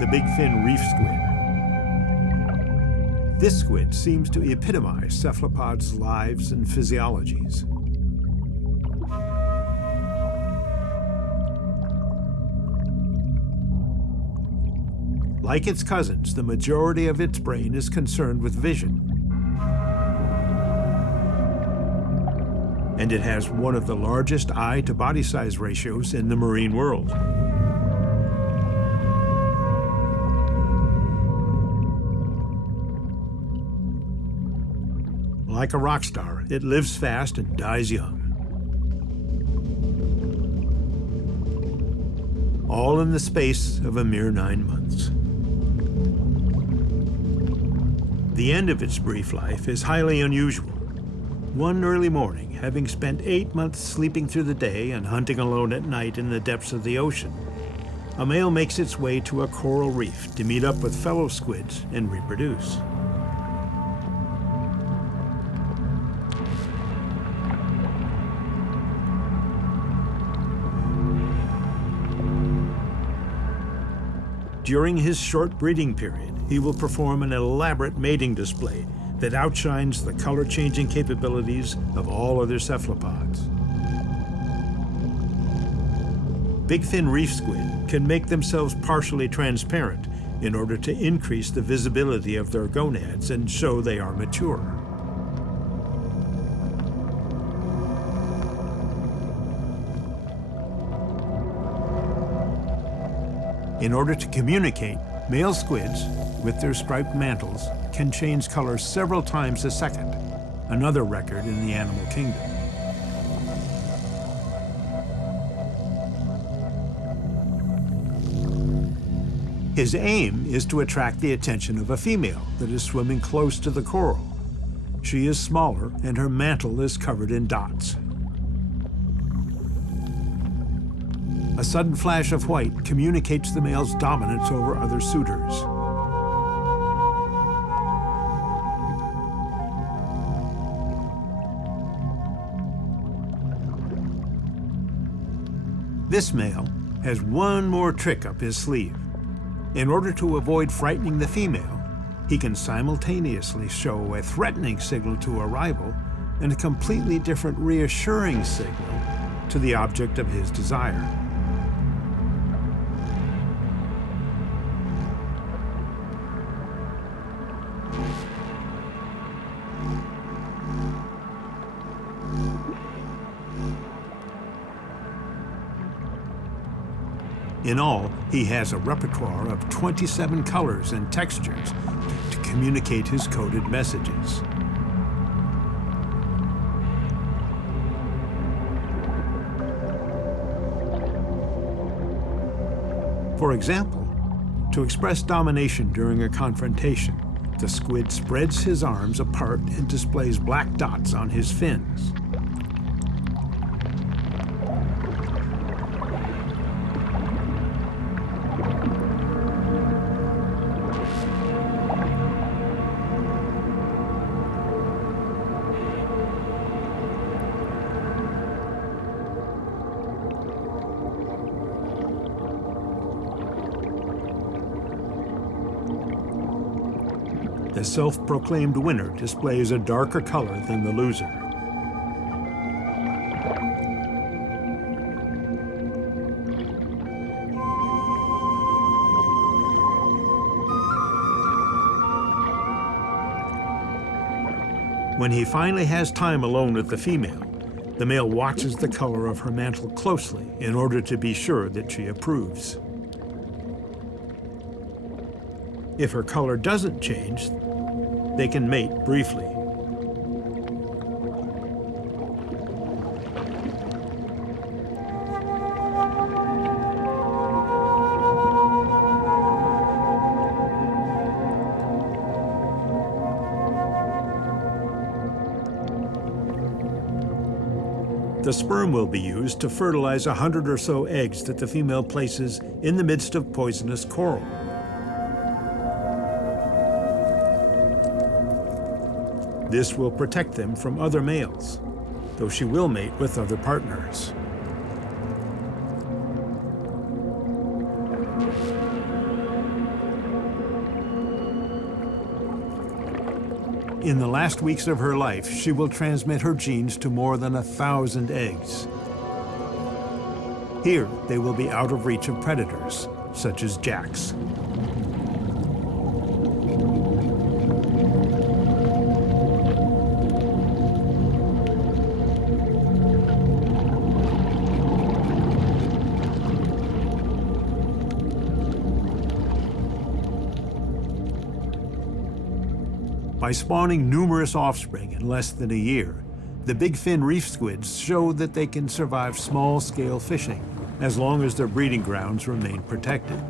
the big fin reef squid. This squid seems to epitomize cephalopods' lives and physiologies. Like its cousins, the majority of its brain is concerned with vision. And it has one of the largest eye-to-body size ratios in the marine world. Like a rock star, it lives fast and dies young. All in the space of a mere 9 months. The end of its brief life is highly unusual. One early morning, having spent 8 months sleeping through the day and hunting alone at night in the depths of the ocean, a male makes its way to a coral reef to meet up with fellow squids and reproduce. During his short breeding period, he will perform an elaborate mating display that outshines the color-changing capabilities of all other cephalopods. Big fin reef squid can make themselves partially transparent in order to increase the visibility of their gonads and show they are mature. In order to communicate, male squids, with their striped mantles, can change color several times a second, another record in the animal kingdom. His aim is to attract the attention of a female that is swimming close to the coral. She is smaller and her mantle is covered in dots. A sudden flash of white communicates the male's dominance over other suitors. This male has one more trick up his sleeve. In order to avoid frightening the female, he can simultaneously show a threatening signal to a rival and a completely different reassuring signal to the object of his desire. In all, he has a repertoire of 27 colors and textures to communicate his coded messages. For example, to express domination during a confrontation, the squid spreads his arms apart and displays black dots on his fins. The self-proclaimed winner displays a darker color than the loser. When he finally has time alone with the female, the male watches the color of her mantle closely in order to be sure that she approves. If her color doesn't change, they can mate briefly. The sperm will be used to fertilize 100 or so eggs that the female places in the midst of poisonous coral. This will protect them from other males, though she will mate with other partners. In the last weeks of her life, she will transmit her genes to more than 1,000 eggs. Here, they will be out of reach of predators, such as jacks. By spawning numerous offspring in less than a year, the big fin reef squids show that they can survive small-scale fishing as long as their breeding grounds remain protected.